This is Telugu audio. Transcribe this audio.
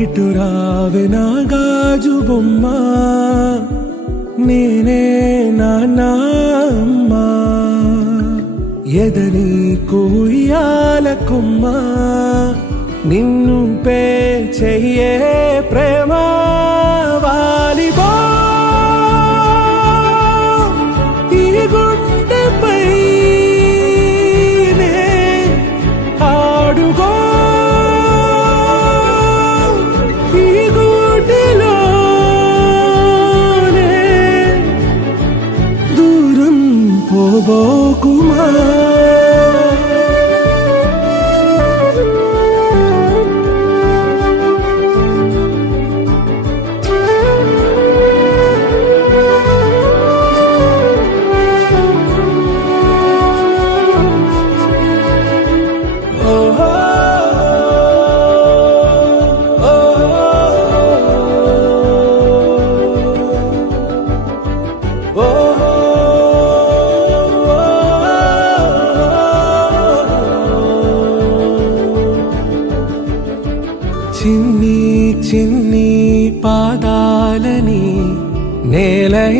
ఇటు రావే నా గాజు బొమ్మ, నేనే నాన్న అమ్మా. ఎదని కుయ్యాల కొమ్మ, నిన్ను పే చెయ్యే ప్రేమ వాలిబో. ఈ గుండెపై ఆడుగో, ఈ గుడిలోనే దూరం పోబోకుమా. చిన్ని చిన్ని పాదాలని నేలై